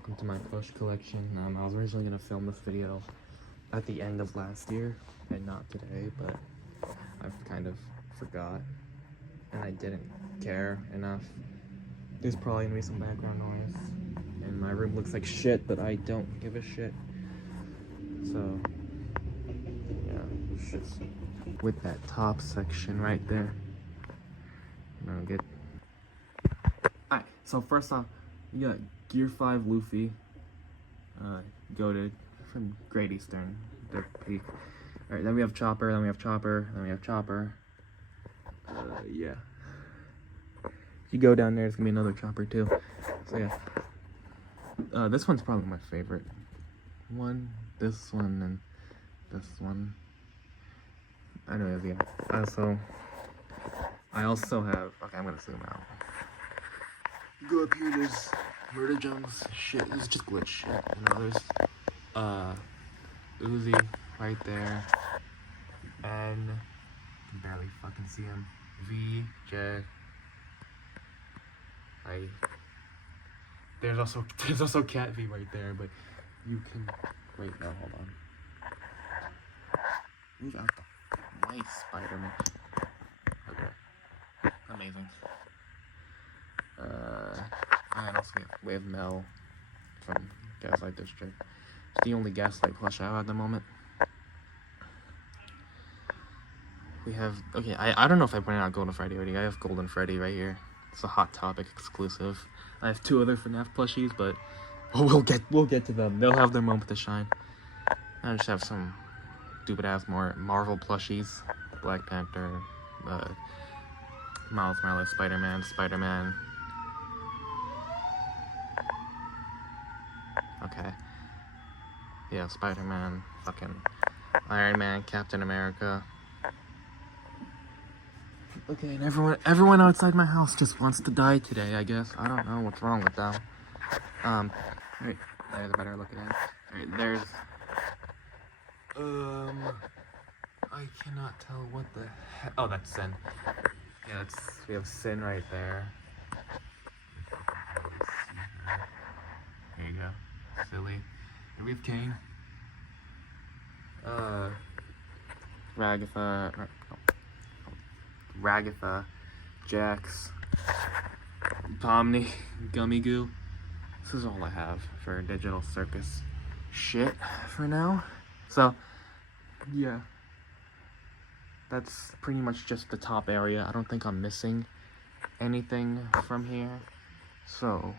welcome to my Plush collection. I was originally going to film this video at the end of last year and not today, but I kind of forgot and I didn't care enough. There's probably going to be some background noise and my room looks like shit, but I don't give a shit. So, yeah, it's just with that top section right there. No good. Alright, so first off, you got Gear 5 Luffy, goated from Great Eastern, their peak. Alright, then we have Chopper, then we have Chopper, then we have Chopper. Yeah. If you go down there, there's gonna be another Chopper too. So yeah. This one's probably my favorite one. This one and this one. Anyways, yeah. So I also have, okay, I'm gonna zoom out. Go up here, there's Murder Jones shit. This is just glitch shit. You know, there's Uzi right there. And you can barely fucking see him. V, J. There's also Cat V right there, but you can wait, no, hold on. Move out the way, Spider-Man. Okay. Amazing. And also we have Mel from Gaslight District. It's the only Gaslight plush I have at the moment. We have, okay, I don't know if I pointed out Golden Freddy already. I have Golden Freddy right here. It's a Hot Topic exclusive. I have two other FNAF plushies, but we'll get to them. They'll have their moment to shine. I just have some stupid ass more Marvel plushies. Black Panther, Miles Morales, Spider-Man. Okay. Yeah, Spider-Man, fucking Iron Man, Captain America. Okay, and everyone outside my house just wants to die today, I guess. I don't know what's wrong with them. Alright, there's a better look at it. Alright, there's I cannot tell what the heck. Oh, that's Sin. Yeah, we have Sin right there. There you go. Silly. Here we have Kane. Ragatha, Jax, Pomni, Gummy Goo. This is all I have for Digital Circus shit for now. So, yeah. That's pretty much just the top area. I don't think I'm missing anything from here. So,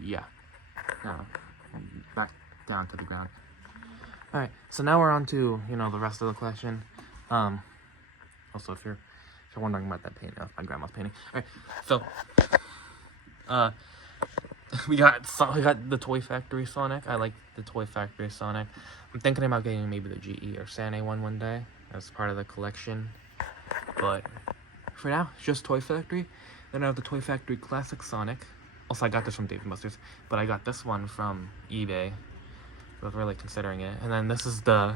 yeah. Now, back down to the ground. Alright, so now we're on to, you know, the rest of the collection. Also, if you're wondering about that painting, that's my grandma's painting. Alright, so, we got the Toy Factory Sonic. I like the Toy Factory Sonic. I'm thinking about getting maybe the GE or Sane one day as part of the collection. But for now, it's just Toy Factory. Then I have the Toy Factory Classic Sonic. Also, I got this from Dave & Buster's, but I got this one from eBay. I was really considering it. And then this is the,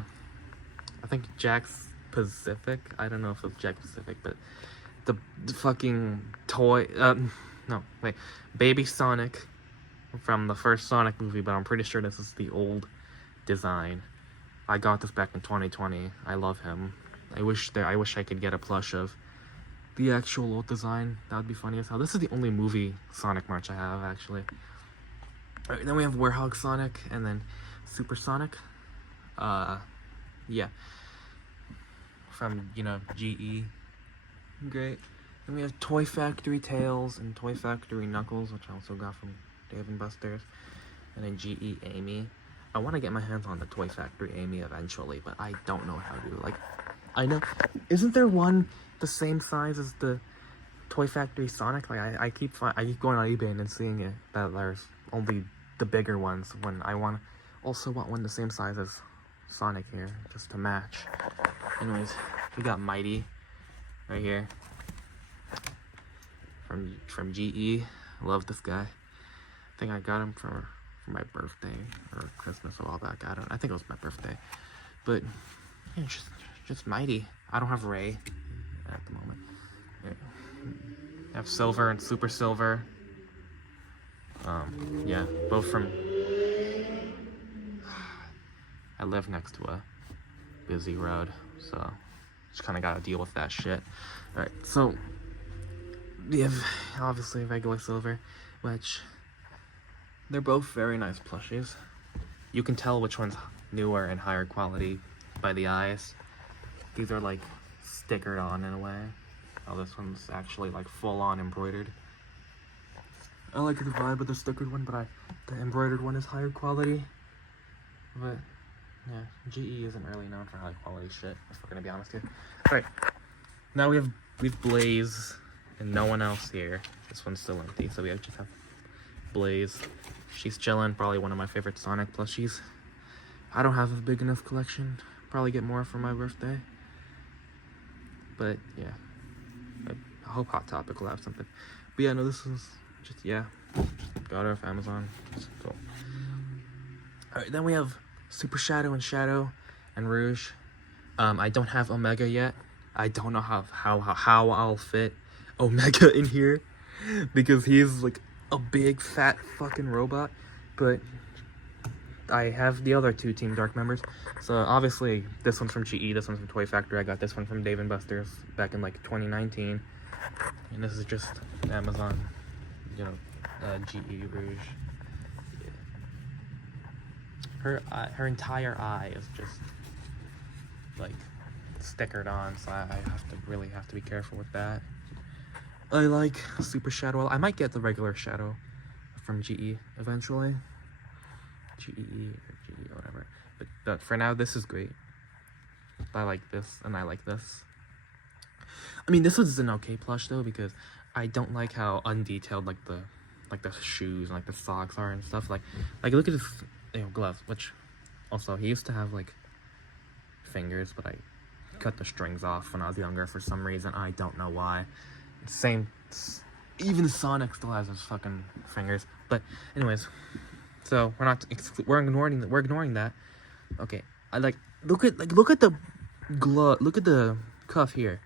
I think Jack's Pacific. I don't know if it's Jack Pacific, but the fucking toy, Baby Sonic from the first Sonic movie, but I'm pretty sure this is the old design. I got this back in 2020. I love him. I wish I could get a plush of the actual old design. That would be funny as hell. This is the only movie Sonic merch I have, actually. Alright, then we have Werehog Sonic, and then Super Sonic. Yeah. From, you know, GE. Great. Then we have Toy Factory Tails and Toy Factory Knuckles, which I also got from Dave & Buster's. And then GE Amy. I want to get my hands on the Toy Factory Amy eventually, but I don't know how to. Like, I know, isn't there one the same size as the Toy Factory Sonic? Like, I keep going on eBay and then seeing it that there's only the bigger ones. When I also want one the same size as Sonic here, just to match. Anyways, we got Mighty right here from GE. Love this guy. I think I got him for my birthday or Christmas a while back. I think it was my birthday. But yeah, just Mighty. I don't have Ray at the moment. Yeah. I have Silver and Super Silver. Yeah, both from... I live next to a busy road, so just kind of gotta deal with that shit. Alright, so we have obviously regular silver, which they're both very nice plushies. You can tell which one's newer and higher quality by the eyes. These are like stickered on in a way. Oh, this one's actually like full on embroidered. I like the vibe of the stickered one, but the embroidered one is higher quality. But yeah, GE isn't really known for high quality shit, if we're gonna be honest here. Alright, now we've Blaze and no one else here. This one's still empty, so we just have Blaze. She's chilling, probably one of my favorite Sonic plushies. I don't have a big enough collection. Probably get more for my birthday. But yeah, I hope Hot Topic will have something. But yeah, no, this is just, yeah, just got her off Amazon. It's cool. Alright, then we have Super Shadow and Rouge. I don't have Omega yet. I don't know how I'll fit Omega in here, because he's like a big fat fucking robot. But I have the other two Team Dark members. So obviously this one's from GE, this one's from Toy Factory. I got this one from Dave & Buster's back in like 2019. And this is just Amazon, you know, GE Rouge. Yeah. Her entire eye is just like stickered on, so I really have to be careful with that. I like Super Shadow. I might get the regular Shadow from GE eventually. GE or GE or whatever. But for now, this is great. I like this, and I like this. I mean, this was an okay plush though, because I don't like how undetailed like the shoes and like the socks are and stuff. Like look at his gloves, which also he used to have like fingers, but I cut the strings off when I was younger for some reason. I don't know why. Same, even Sonic still has his fucking fingers. But anyways, so we're ignoring that. Okay, I look at the glove, look at the cuff here.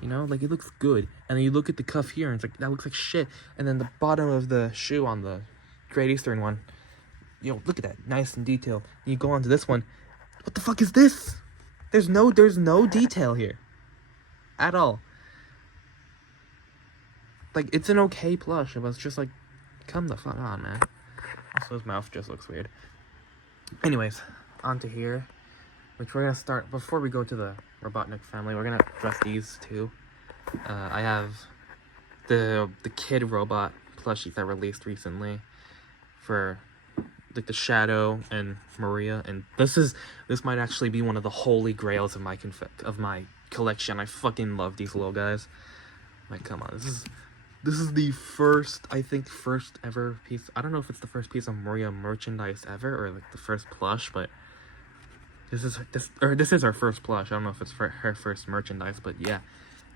You know, like it looks good, and then you look at the cuff here, and it's like that looks like shit. And then the bottom of the shoe on the Great Eastern one, look at that, nice and detailed. And you go on to this one, what the fuck is this? There's no detail here, at all. Like, it's an okay plush. It was just like, come the fuck on, man. Also, his mouth just looks weird. Anyways, on to here, which we're gonna start. Before we go to the Robotnik family, we're gonna address these two. I have the Kid Robot plushies that released recently for like the Shadow and Maria, and this might actually be one of the holy grails of my collection. I fucking love these little guys. Like, come on, this is the first ever piece. I don't know if it's the first piece of Maria merchandise ever, or like the first plush, but this is her first plush. I don't know if it's for her first merchandise, but yeah,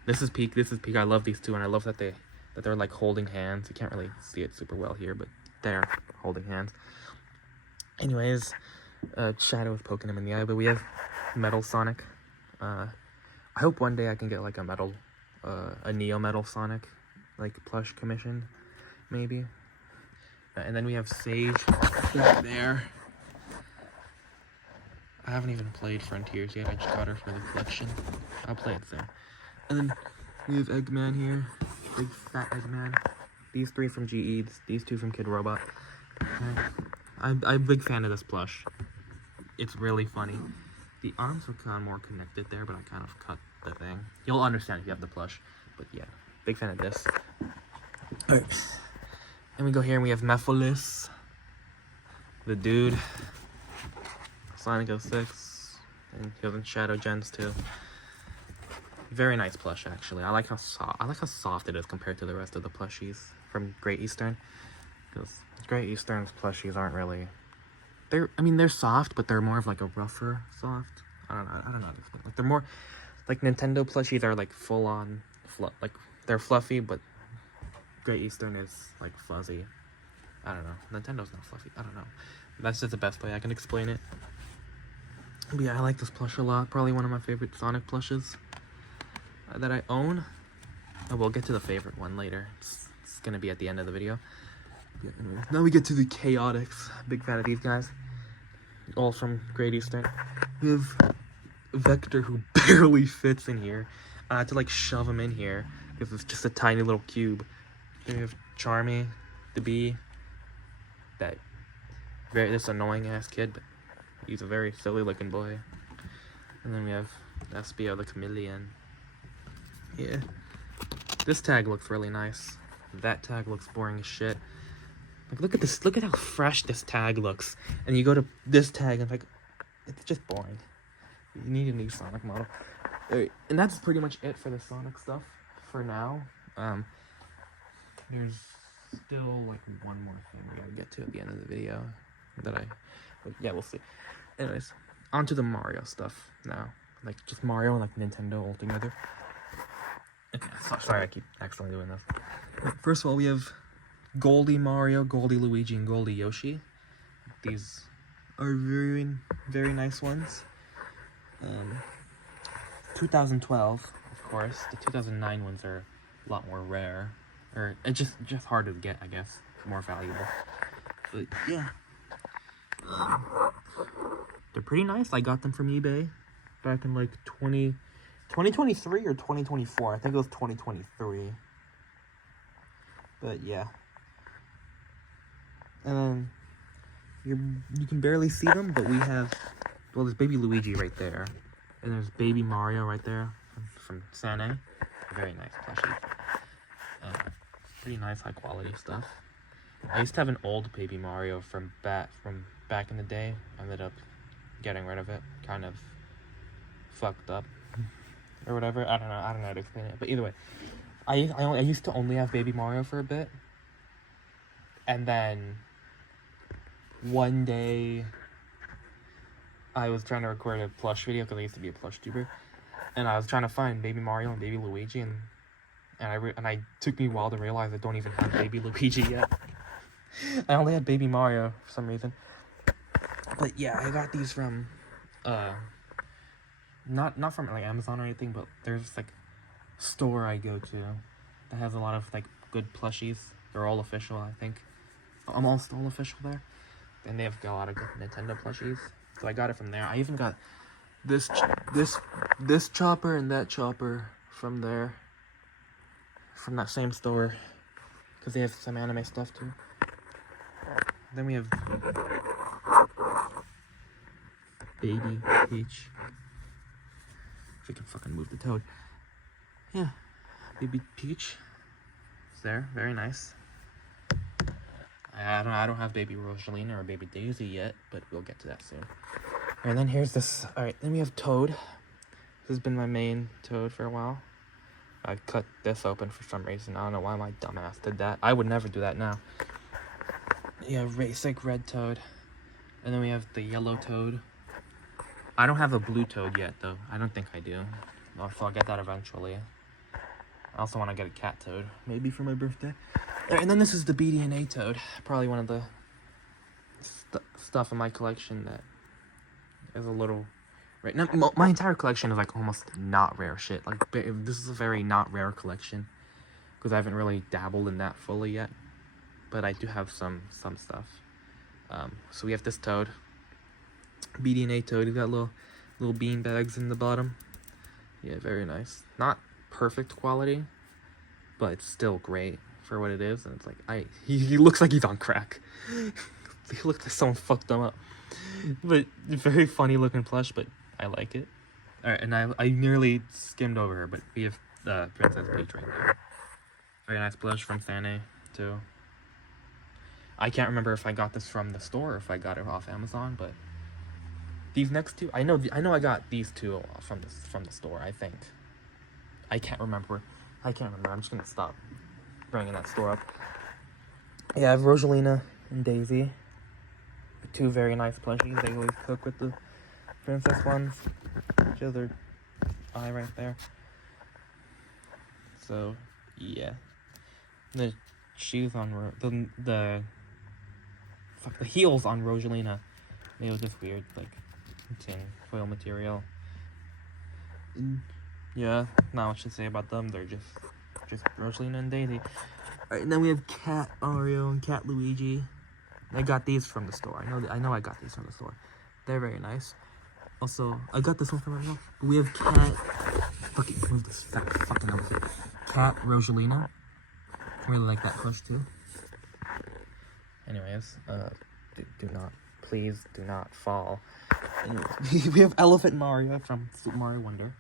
this is peak. I love these two, and I love that they're like holding hands. You can't really see it super well here, but they're holding hands. Anyways, Shadow is poking him in the eye, but we have Metal Sonic. I hope one day I can get like a Neo Metal Sonic like plush commission, maybe. And then we have Sage back there. I haven't even played Frontiers yet. I just got her for the collection. I'll play it soon. And then we have Eggman here, big fat Eggman. These three from GE, these two from Kid Robot. I'm a big fan of this plush. It's really funny. The arms are kind of more connected there, but I kind of cut the thing. You'll understand if you have the plush. But yeah, big fan of this. Alright. And we go here and we have Mephiles, the dude, Sonic 06, and he was in Shadow Gens too. Very nice plush, actually. I like how soft it is compared to the rest of the plushies from Great Eastern. Because Great Eastern's plushies aren't really... They're soft, but they're more of like a rougher soft. I don't know how to explain. Like, they're more... Like, Nintendo plushies are like full-on... like, they're fluffy, but Great Eastern is like fuzzy. I don't know. Nintendo's not fluffy. I don't know. That's just the best way I can explain it. But yeah, I like this plush a lot. Probably one of my favorite Sonic plushes that I own. And we'll get to the favorite one later. It's gonna be at the end of the video. Yeah, anyway. Now we get to the chaotics. Big fan of these guys. All from Great Eastern. We have Vector, who barely fits in here. I had to like shove him in here because it's just a tiny little cube. Then we have Charmy, the bee. This annoying ass kid, but he's a very silly looking boy. And then we have Espio, the chameleon. Yeah. This tag looks really nice. That tag looks boring as shit. Like, look at this. Look at how fresh this tag looks. And you go to this tag and like, it's just boring. You need a new Sonic model. Alright, and that's pretty much it for the Sonic stuff for now. There's still like one more thing we gotta get to at the end of the video but yeah, we'll see. Anyways, on to the Mario stuff now. Like, just Mario and like Nintendo all together. Okay, sorry I keep accidentally doing this. First of all, we have Goldie Mario, Goldie Luigi, and Goldie Yoshi. These are very, very nice ones. 2012, of course. The 2009 ones are a lot more rare. Or it's just harder to get, I guess. More valuable. But yeah. They're pretty nice. I got them from eBay back in like 2023 or 2024. I think it was 2023. But yeah. And then you can barely see them, but we have, well, there's baby Luigi right there. And there's baby Mario right there from Sane. Very nice plushie. Pretty nice, high quality stuff. I used to have an old baby Mario from back in the day. I ended up getting rid of it. Kind of fucked up or whatever. I don't know how to explain it. But either way, I used to only have baby Mario for a bit. And then one day I was trying to record a plush video because I used to be a plush tuber. And I was trying to find baby Mario and baby Luigi, and I took me a while to realize I don't even have baby Luigi yet. I only had baby Mario for some reason. But yeah, I got these from not from like Amazon or anything, but there's like a store I go to that has a lot of like good plushies. They're all official, I think. Almost all official there. And they have got a lot of good Nintendo plushies. So I got it from there. I even got this chopper and that chopper from there. From that same store. Because they have some anime stuff too. Then we have Baby Peach. If we can fucking move the toad. Yeah. Baby Peach. It's there. Very nice. I don't have baby Rosalina or baby Daisy yet, but we'll get to that soon. And then here's this. Alright, then we have Toad. This has been my main Toad for a while. I cut this open for some reason. I don't know why my dumbass did that. I would never do that now. Yeah, basic red Toad. And then we have the yellow Toad. I don't have a blue Toad yet, though. I don't think I do. So I'll get that eventually. I also want to get a cat Toad. Maybe for my birthday. And then this is the BDNA Toad. Probably one of the stuff in my collection that is a little... Right now, my entire collection is like almost not rare shit. Like, this is a very not rare collection. Because I haven't really dabbled in that fully yet. But I do have some stuff. So we have this Toad. BDNA Toad. He's got little bean bags in the bottom. Yeah, very nice. Not perfect quality, but it's still great for what it is. And it's like, he looks like he's on crack. He looks like someone fucked him up. But very funny looking plush, but I like it. Alright, and I nearly skimmed over her, but we have Princess Peach right there. Very nice plush from Sane too. I can't remember if I got this from the store or if I got it off Amazon, but these next two, I know I got these two from the store, I think. I can't remember. I'm just gonna stop bringing that store up. Yeah, I have Rosalina and Daisy. Two very nice plushies. They always cook with the princess ones. She has her eye right there. So, yeah. The shoes on the heels on Rosalina. They were just weird, like tin foil material. Yeah, not much to say about them. They're just Rosalina and Daisy. Alright, and then we have Cat Mario and Cat Luigi. I got these from the store. I know I got these from the store. They're very nice. Also, I got this one from myself. We have Cat. Fucking move this fat fucking number. Cat Rosalina. I really like that plush too. Anyways, please do not fall. Anyways, we have Elephant Mario from Super Mario Wonder.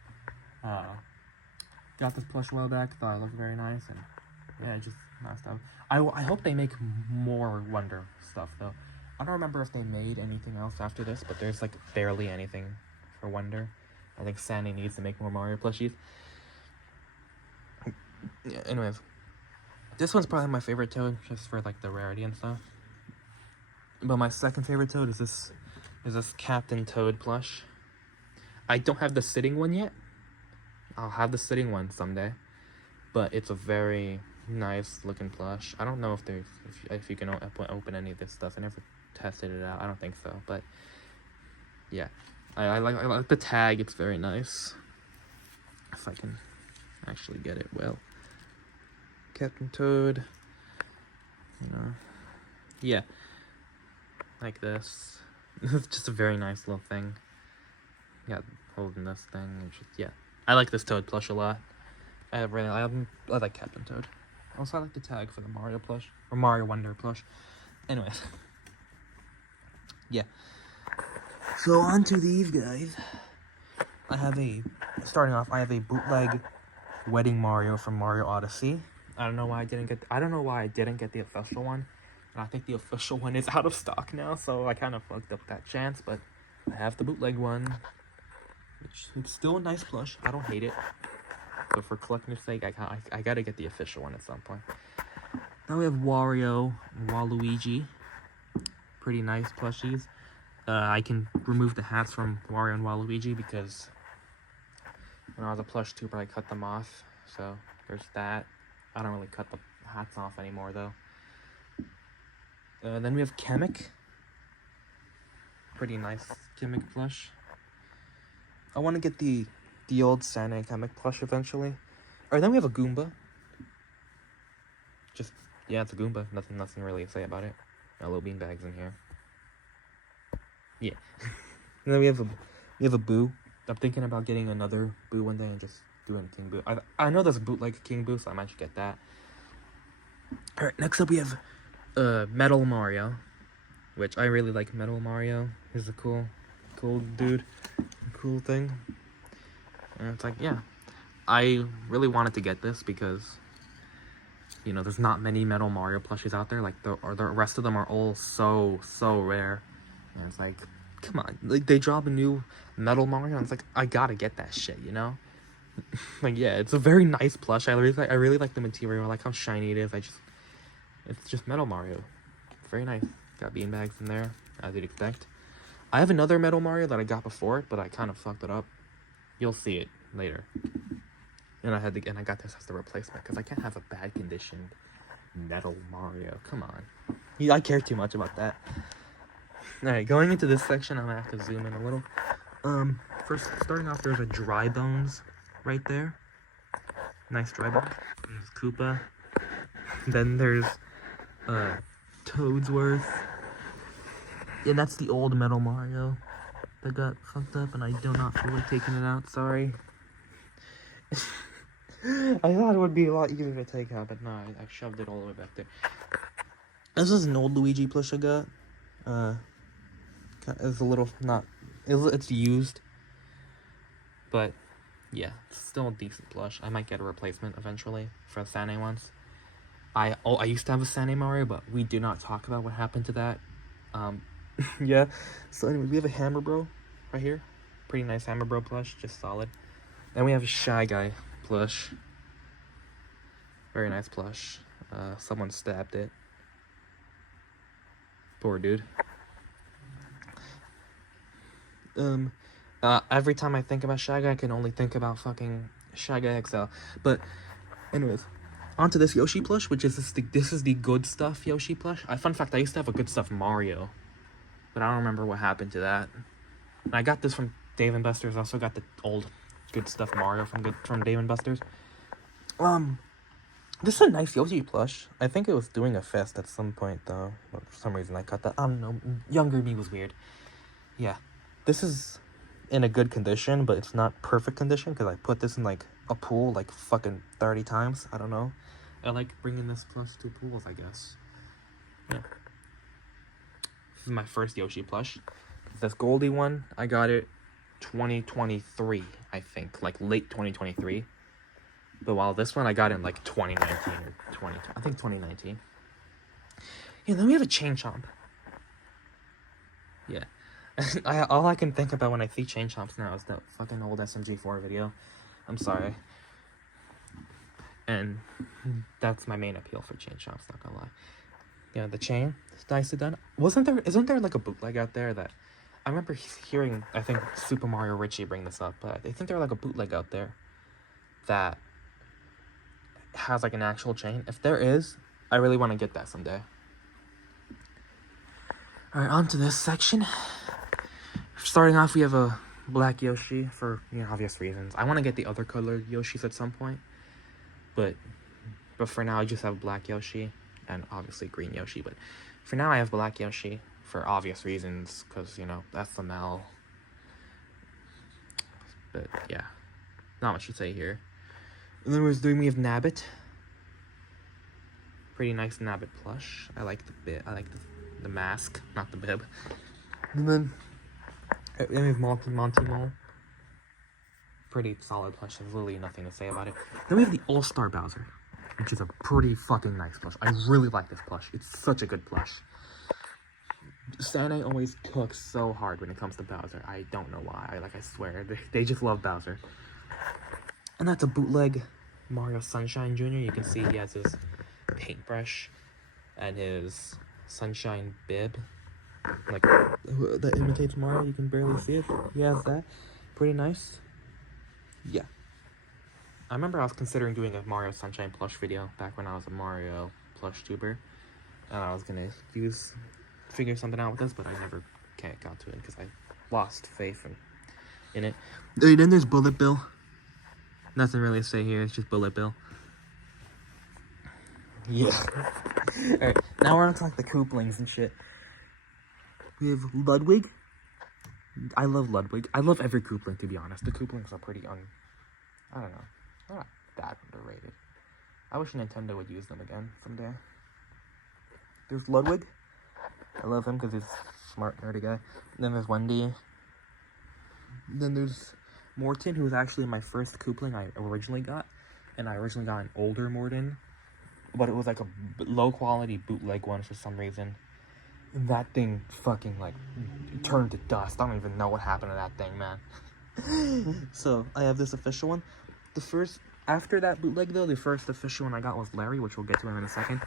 Got this plush a while back. Thought it looked very nice, and yeah, just nice stuff. I hope they make more Wonder stuff though. I don't remember if they made anything else after this, but there's like barely anything for Wonder. I think Sandy needs to make more Mario plushies. Yeah, anyways. This one's probably my favorite Toad, just for like the rarity and stuff. But my second favorite Toad is this Captain Toad plush. I don't have the sitting one yet. I'll have the sitting one someday. But it's a very nice looking plush. I don't know if you can open any of this stuff. I never tested it out. I don't think so, but yeah, I like the tag. It's very nice. If I can actually get it well. Captain Toad, yeah, like this. It's just a very nice little thing. Yeah, holding this thing. Yeah, I like this Toad plush a lot. I like Captain Toad. Also, I like the tag for the Mario plush or Mario Wonder plush. Anyways, yeah. So on to these guys. Starting off, I have a bootleg Wedding Mario from Mario Odyssey. I don't know why I didn't get the official one. And I think the official one is out of stock now, so I kind of fucked up that chance, but I have the bootleg one, which it's still a nice plush. I don't hate it. But for collector's sake, I gotta get the official one at some point. Now we have Wario and Waluigi. Pretty nice plushies. I can remove the hats from Wario and Waluigi because when I was a plush tuber, I cut them off. So there's that. I don't really cut the hats off anymore though. Then we have Kamek. Pretty nice Kamek plush. I want to get the old Santa Kamek plush eventually. Alright, then we have a Goomba. Yeah, it's a Goomba. Nothing really to say about it. Got little beanbags in here. Yeah. And then we have a Boo. I'm thinking about getting another Boo one day and just doing King Boo. I know there's a bootleg King Boo, so I might just get that. Alright, next up we have Metal Mario, which I really like. Metal Mario. He's a cool dude. Cool thing. And it's like, yeah. I really wanted to get this because, there's not many Metal Mario plushies out there. Like, the rest of them are all so rare. And it's like, come on. Like, they drop a new Metal Mario, and it's like, I gotta get that shit, Like, yeah, it's a very nice plush. I really like the material. I like how shiny it is. It's just Metal Mario. Very nice. Got beanbags in there, as you'd expect. I have another Metal Mario that I got before it, but I kind of fucked it up. You'll see it later. And I got this as the replacement because I can't have a bad conditioned Metal Mario. Come on. I care too much about that. Alright, going into this section, I'm gonna have to zoom in a little. First, starting off, there's a Dry Bones right there. Nice Dry Bones. There's Koopa. Then there's Toadsworth. And that's the old Metal Mario that got fucked up, and I do not feel like taking it out. Sorry. I thought it would be a lot easier to take out, but no, I shoved it all the way back there. This is an old Luigi plush I got. It's a little it's used, but yeah, it's still a decent plush. I might get a replacement eventually for the Sane ones. I used to have a Sane Mario, but we do not talk about what happened to that. Yeah. So anyway, we have a Hammer Bro right here. Pretty nice Hammer Bro plush, just solid. Then we have a Shy Guy plush. Very nice plush. Someone stabbed it. Poor dude. Every time I think about Shy Guy, I can only think about fucking Shy Guy XL. But anyways, onto this Yoshi plush, which is this is the Good Stuff Yoshi plush. Fun fact, I used to have a Good Stuff Mario, but I don't remember what happened to that. And I got this from Dave & Buster's. I also got the old Good Stuff Mario from Dave & Buster's. This is a nice Yoshi plush. I think it was doing a fest at some point, though. But for some reason, I cut that. I don't know. Younger me was weird. Yeah. This is in a good condition, but it's not perfect condition because I put this in, like, a pool, like, fucking 30 times. I don't know. I like bringing this plush to pools, I guess. Yeah. This is my first Yoshi plush. This Goldie one, I got it 2023, I think. Like, late 2023. But while this one, I got in, like, 2019 or 20... I think 2019. Yeah, then we have a Chain Chomp. Yeah. All I can think about when I see Chain Chomps now is that fucking old SMG4 video. I'm sorry. And that's my main appeal for Chain Chomps, not gonna lie. Yeah, the chain is nicely done. Isn't there like a bootleg out there that... I remember hearing, I think, Super Mario Richie bring this up, but I think there's like a bootleg out there that has like an actual chain. If there is, I really want to get that someday. Alright, on to this section. Starting off, we have a black Yoshi for, you know, obvious reasons. I want to get the other colored Yoshis at some point, but for now I just have black Yoshi and obviously green Yoshi. But for now I have black Yoshi for obvious reasons, because, you know, FML. But yeah, not much to say here. And then we have Nabbit. Pretty nice Nabbit plush. I like the bit. I like the mask, not the bib. And then we have Monty Mole. Pretty solid plush. There's literally nothing to say about it. Then we have the All-Star Bowser, which is a pretty fucking nice plush. I really like this plush. It's such a good plush. Santa always cooks so hard when it comes to Bowser. I don't know why. I swear. They just love Bowser. And that's a bootleg Mario Sunshine Jr. You can see he has his paintbrush and his Sunshine bib. Like, that imitates Mario. You can barely see it. He has that. Pretty nice. Yeah. I remember I was considering doing a Mario Sunshine plush video back when I was a Mario plush tuber. And I was gonna figure something out with this, but I never got to it because I lost faith in it. Then there's Bullet Bill. Nothing really to say here, it's just Bullet Bill. Yeah. Alright, now we're on to like the Kooplings and shit. We have Ludwig. I love Ludwig. I love every Koopling, to be honest. The Kooplings are pretty I don't know. They're not that underrated. I wish Nintendo would use them again someday. There's Ludwig. I love him because he's a smart, nerdy guy. Then there's Wendy. Then there's Morton, who was actually my first Koopling I originally got. And I originally got an older Morton. But it was like a low-quality bootleg one for some reason. And that thing fucking, like, turned to dust. I don't even know what happened to that thing, man. So, I have this official one. After that bootleg, though, the first official one I got was Larry, which we'll get to him in a second.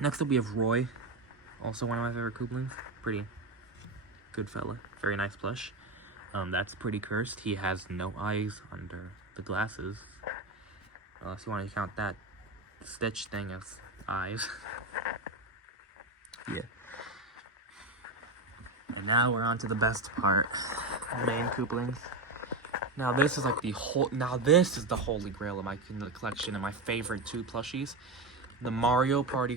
Next up, we have Roy. Also one of my favorite Kooplings. Pretty good fella. Very nice plush. That's pretty cursed. He has no eyes under the glasses. Unless you want to count that Stitch thing as eyes. Yeah. And now we're on to the best part. Main Kooplings. Now this is like this is the holy grail of my collection and my favorite two plushies. The Mario Party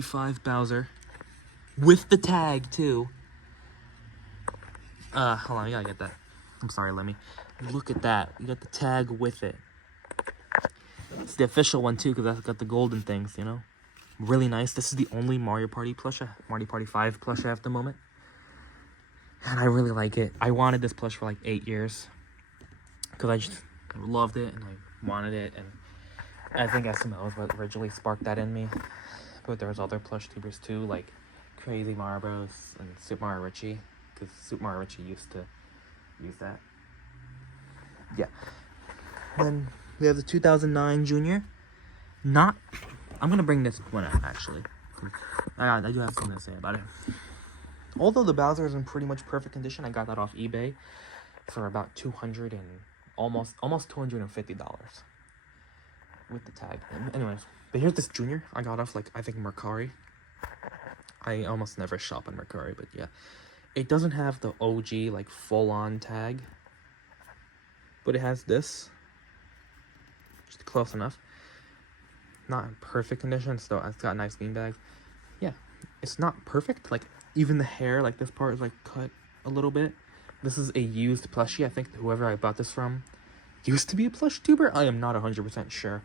5 Bowser. With the tag too. Hold on, you gotta get that. I'm sorry, Lemmy. Look at that. You got the tag with it. It's the official one too, because that's got the golden things, you know? Really nice. This is the only Mario Party 5 plush I have at the moment. And I really like it. I wanted this plush for like 8 years. Because I just loved it and I wanted it. And I think SML is what originally sparked that in me. But there was other plush tubers too, like Crazy Mario Bros. And Super Mario Richie. Because Super Mario Richie used to use that. Yeah. Then we have the 2009 Junior. I'm gonna bring this one up, actually. I do have something to say about it. Although the Bowser is in pretty much perfect condition, I got that off eBay for about almost $250 with the tag. Anyways, but here's this Junior I got off, like, I think Mercari. I almost never shop on Mercari, but yeah. It doesn't have the OG, like, full-on tag, but it has this. Just close enough. Not in perfect condition, so it's got nice beanbags. Yeah, it's not perfect. Like, even the hair, like, this part is, like, cut a little bit. This is a used plushie. I think whoever I bought this from used to be a plush tuber. I am not 100% sure.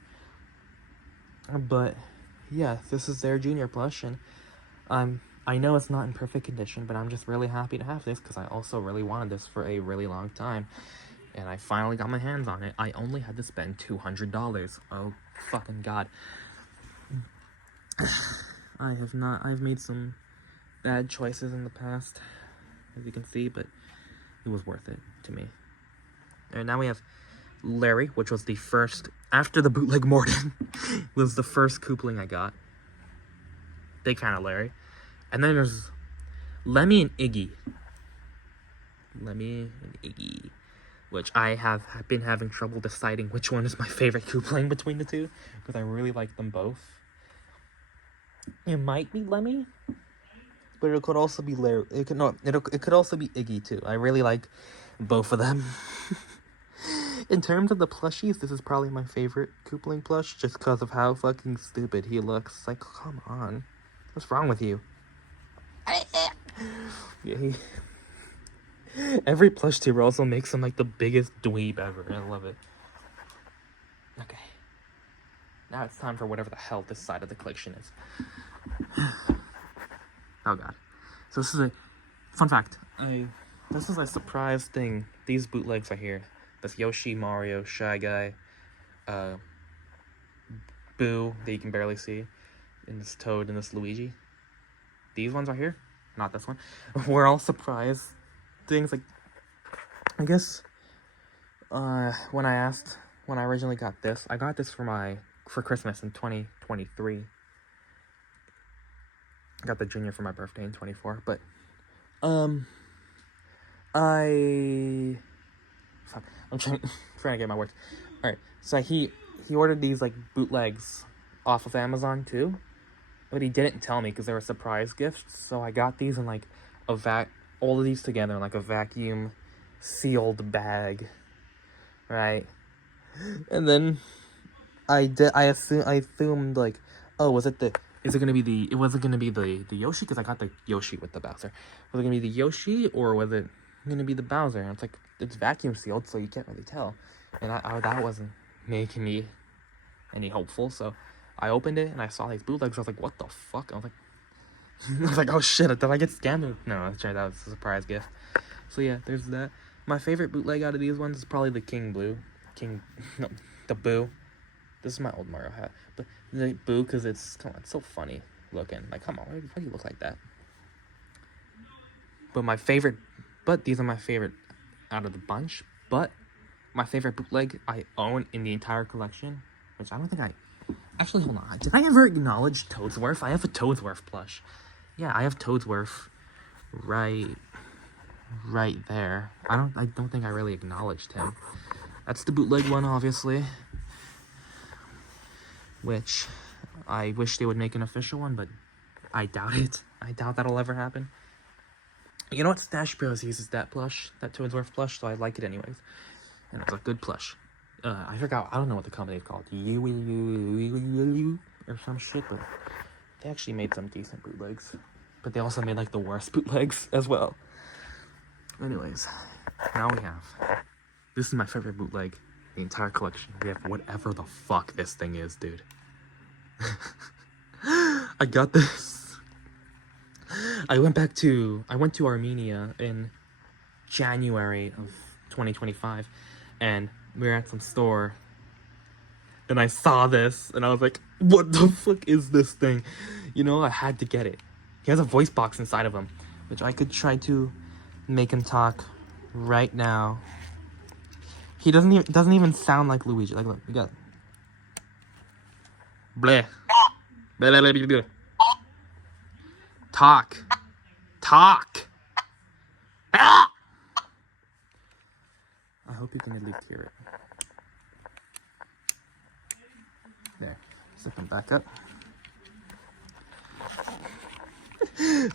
But, yeah, this is their junior plush, and I know it's not in perfect condition, but I'm just really happy to have this, because I also really wanted this for a really long time. And I finally got my hands on it. I only had to spend $200. Oh, fucking God. I've made some bad choices in the past, as you can see, but it was worth it to me. And now we have Larry, which was the first, after the bootleg Morden, was the first Koopling I got. Big fan of Larry. And then there's Lemmy and Iggy. Lemmy and Iggy. Which I have been having trouble deciding which one is my favorite Koopling between the two, because I really like them both. It might be Lemmy, but it could also be Larry. It could also be Iggy too. I really like both of them. In terms of the plushies, this is probably my favorite Koopling plush, just because of how fucking stupid he looks. Like, come on, what's wrong with you? Yeah, every plush tuber also makes him like the biggest dweeb ever. I love it. Okay. Now it's time for whatever the hell this side of the collection is. Oh God. So this is a fun fact. This is a surprise thing. These bootlegs are here. This Yoshi, Mario, Shy Guy, Boo that you can barely see, and this Toad and this Luigi. These ones are here. Not this one. We're all surprised things, like, I guess when I originally got this, I got this for Christmas in 2023. I got the junior for my birthday in 24, but I'm trying to get my words. All right, so he ordered these like bootlegs off of Amazon too, but he didn't tell me because they were surprise gifts. So I got these in like all of these together in like a vacuum sealed bag, right? And then I assumed like, oh, it wasn't gonna be the Yoshi, because I got the Yoshi with the Bowser. Was it gonna be the Yoshi, or was it gonna be the Bowser? And it's like, it's vacuum sealed, so you can't really tell. And that wasn't making me any hopeful, so I opened it and I saw these bootlegs. I was like, what the fuck? I was like, oh shit, did I get scammed? No, that was a surprise gift. So yeah, there's that. My favorite bootleg out of these ones is probably the the Boo. This is my old Mario hat, but the Boo, because it's so funny looking. Like, come on, why do you look like that? But these are my favorite out of the bunch. But my favorite bootleg I own in the entire collection, which I don't think actually, hold on. Did I ever acknowledge Toadsworth? I have a Toadsworth plush. Yeah, I have Toadsworth right there. I don't think I really acknowledged him. That's the bootleg one, obviously, which I wish they would make an official one, but I doubt it. I doubt that'll ever happen. You know what? Stash Bros uses that plush, that Toadsworth plush, so I like it anyways. And it's a good plush. I forgot, I don't know what the company is called. Or some shit, but they actually made some decent bootlegs. But they also made like the worst bootlegs as well. Anyways, now we have, this is my favorite bootleg, the entire collection. We have whatever the fuck this thing is, dude. I got this. I went to Armenia in January of 2025, and we were at some store, and I saw this, and I was like, what the fuck is this thing? You know, I had to get it. He has a voice box inside of him, which I could try to make him talk right now. He doesn't even sound like Luigi. Like, look, we got bleh. Blah, blah, blah, blah, blah. Talk. Ah! I hope you can at least hear it. There. Zip him back up.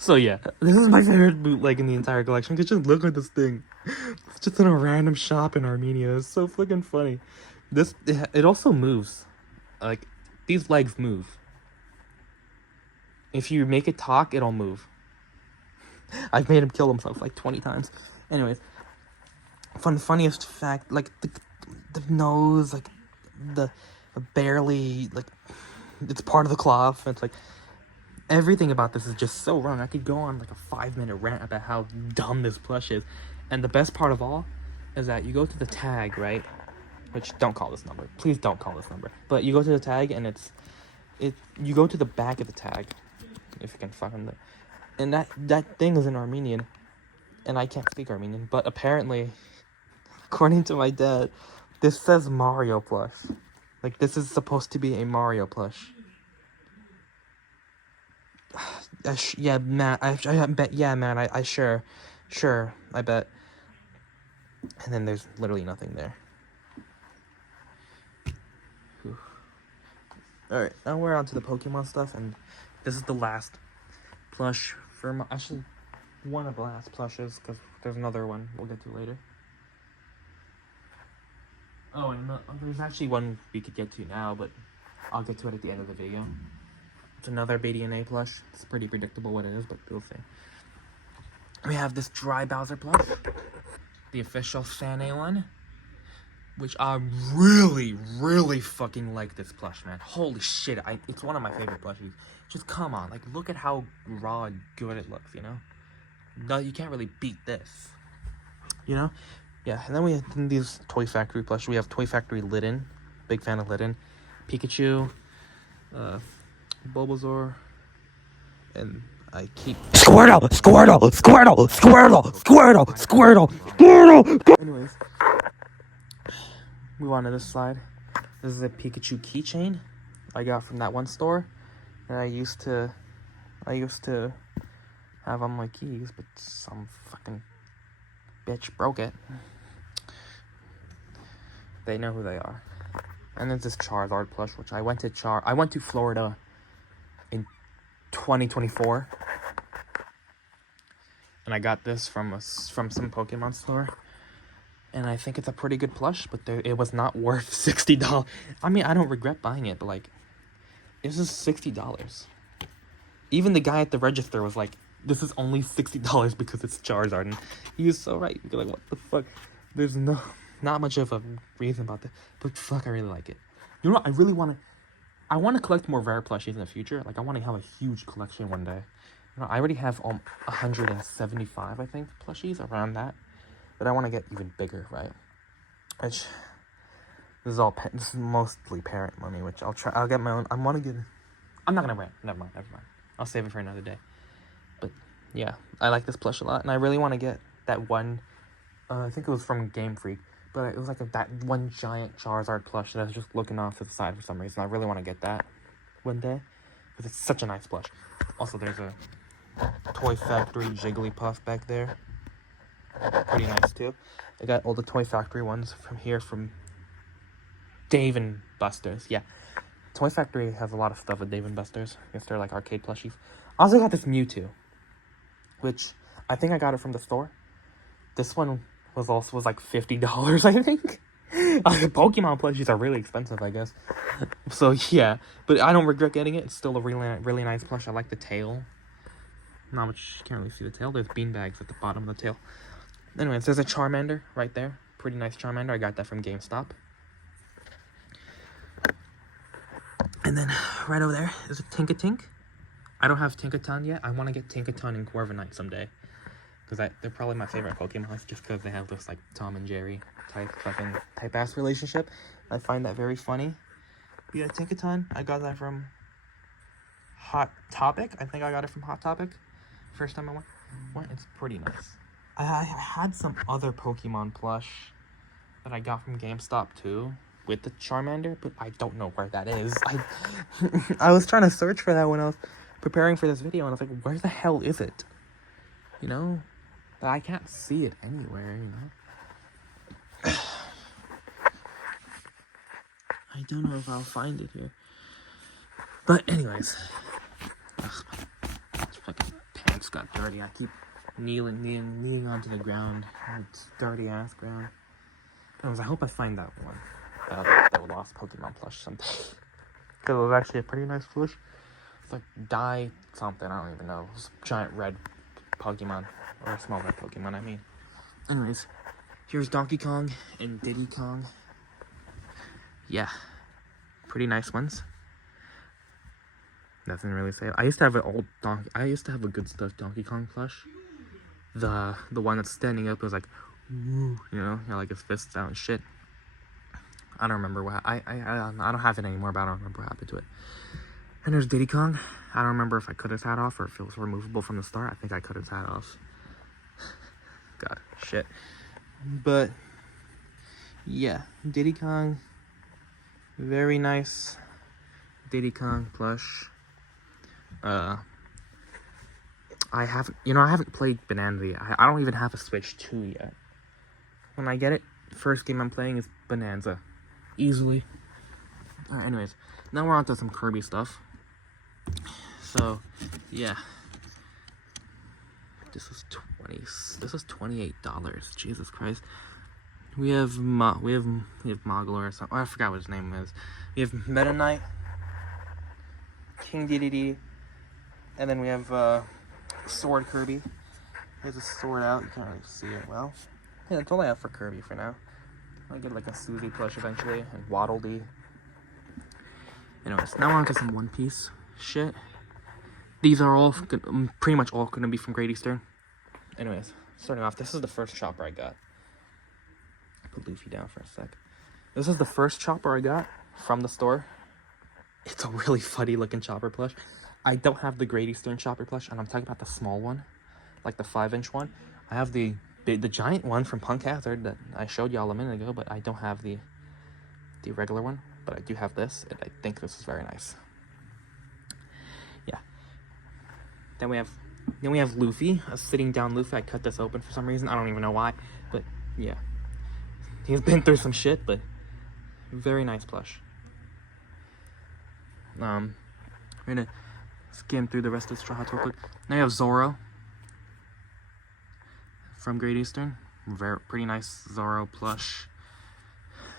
So yeah, this is my favorite bootleg in the entire collection. Just look at this thing. It's just in a random shop in Armenia. It's so fucking funny. It also moves. Like, these legs move. If you make it talk, it'll move. I've made him kill himself like 20 times. Anyways, funniest fact, like the nose, like the barely, like it's part of the cloth. It's like everything about this is just so wrong. I could go on like a 5-minute rant about how dumb this plush is. And the best part of all is that you go to the tag, right? Which, don't call this number. Please don't call this number. But you go to the tag and you go to the back of the tag, if you can find it. And that thing is in Armenian. And I can't speak Armenian. But apparently, according to my dad, this says Mario plush. Like, this is supposed to be a Mario plush. Yeah, man, I bet, yeah, man, I sure, I bet. And then there's literally nothing there. Alright, now we're on to the Pokemon stuff, and this is the last plush for actually, one of the last plushes, because there's another one we'll get to later. Oh, and there's actually one we could get to now, but I'll get to it at the end of the video. It's another BDNA plush. It's pretty predictable what it is, but we'll see. We have this Dry Bowser plush, the official Sane one, which I really fucking like this plush, man. Holy shit, it's one of my favorite plushies. Just come on, like, look at how raw and good it looks, you know? No, you can't really beat this, you know? Yeah, and then we have these Toy Factory plush. We have Toy Factory Litten, big fan of Litten, Pikachu, Bulbasaur, and I keep Squirtle. Anyways, move on to this slide. This is a Pikachu keychain I got from that one store that I used to have on my keys, but some fucking bitch broke it. They know who they are. And there's this Charizard plush, which I went to Florida in 2024, and I got this from some Pokemon store, and I think it's a pretty good plush, but it was not worth $60. I mean, I don't regret buying it, but like, this is $60. Even the guy at the register was like, "This is only $60 because it's Charizard," and he was so right. You're like, what the fuck? There's not much of a reason about that, but fuck, I really like it. You know what? I want to collect more rare plushies in the future. Like, I want to have a huge collection one day. You know, I already have 175, I think, plushies, around that. But I want to get even bigger, right? Which, this is mostly parent money, which I'll get my own. I'm not gonna rant. Never mind. I'll save it for another day. But yeah, I like this plush a lot, and I really want to get that one. I think it was from Game Freak, but it was like that one giant Charizard plush that I was just looking off to the side for some reason. I really want to get that one day because it's such a nice plush. Also, there's a Toy Factory Jigglypuff back there. Pretty nice too. I got all the Toy Factory ones from Dave and Buster's. Yeah, Toy Factory has a lot of stuff with Dave and Buster's. I guess they're like arcade plushies. I also got this Mewtwo, which I think I got it from the store. This one was like $50, I think. Pokemon plushies are really expensive, I guess. So yeah, but I don't regret getting it. It's still a really nice plush. I like the tail. Not much, you can't really see the tail. There's beanbags at the bottom of the tail. Anyways, there's a Charmander right there. Pretty nice Charmander. I got that from GameStop. And then right over there is a Tinkatink. I don't have Tinkaton yet. I want to get Tinkaton and Corviknight someday. Because they're probably my favorite Pokemon, just because they have this like Tom and Jerry type ass relationship. I find that very funny. But yeah, Tinkaton, I got that from Hot Topic. I think I got it from Hot Topic. First time I went. It's pretty nice. I had some other Pokemon plush that I got from GameStop too, with the Charmander, but I don't know where that is. I was trying to search for that when I was preparing for this video, and I was like, where the hell is it? You know? But I can't see it anywhere, you know? I don't know if I'll find it here. But anyways. Ugh, my fucking pants got dirty. I keep kneeling onto the ground. It's dirty ass ground. Anyways, I hope I find that one. about the lost Pokemon plush someday. Because it was actually a pretty nice plush. It's like dye something, I don't even know. It was a giant red Pokemon. Or a small red Pokemon, I mean. Anyways, here's Donkey Kong and Diddy Kong. Yeah. Pretty nice ones. Nothing to really say. I used to have a good stuffed Donkey Kong plush. The one that's standing up was like, ooh, you know, like his fists out and shit. I don't remember what I don't have it anymore, but I don't remember what happened to it. And there's Diddy Kong. I don't remember if I cut his hat off or if it was removable from the start. I think I cut his hat off. God, shit. But yeah, Diddy Kong, very nice Diddy Kong plush. I haven't played Bonanza yet. I don't even have a Switch 2 yet. When I get it, first game I'm playing is Bonanza. Easily. Alright, anyways. Now we're on to some Kirby stuff. So, yeah. This is $28. Jesus Christ. We have Mogler or something. Oh, I forgot what his name is. We have Meta Knight, King DDD, and then we have Sword Kirby. There's a sword out. You can't really see it well. Yeah, that's all I have for Kirby for now. I'll get like a Suzy plush eventually, and Waddle Dee. Anyways, now we're on to some One Piece shit. These are all pretty much all going to be from Great Eastern. Anyways, starting off, this is the first chopper I got. Put Luffy down for a sec. This is the first chopper I got from the store. It's a really funny looking chopper plush. I don't have the Great Eastern chopper plush, and I'm talking about the small one, like the 5-inch one. I have the giant one from Punk Hazard that I showed y'all a minute ago, but I don't have the regular one. But I do have this, and I think this is very nice. Yeah. Then we have Luffy, a sitting down Luffy. I cut this open for some reason. I don't even know why, but yeah. He's been through some shit, but very nice plush. We're gonna skim through the rest of the Straw Hats real quick. Now you have Zoro from Great Eastern. Pretty nice Zoro plush.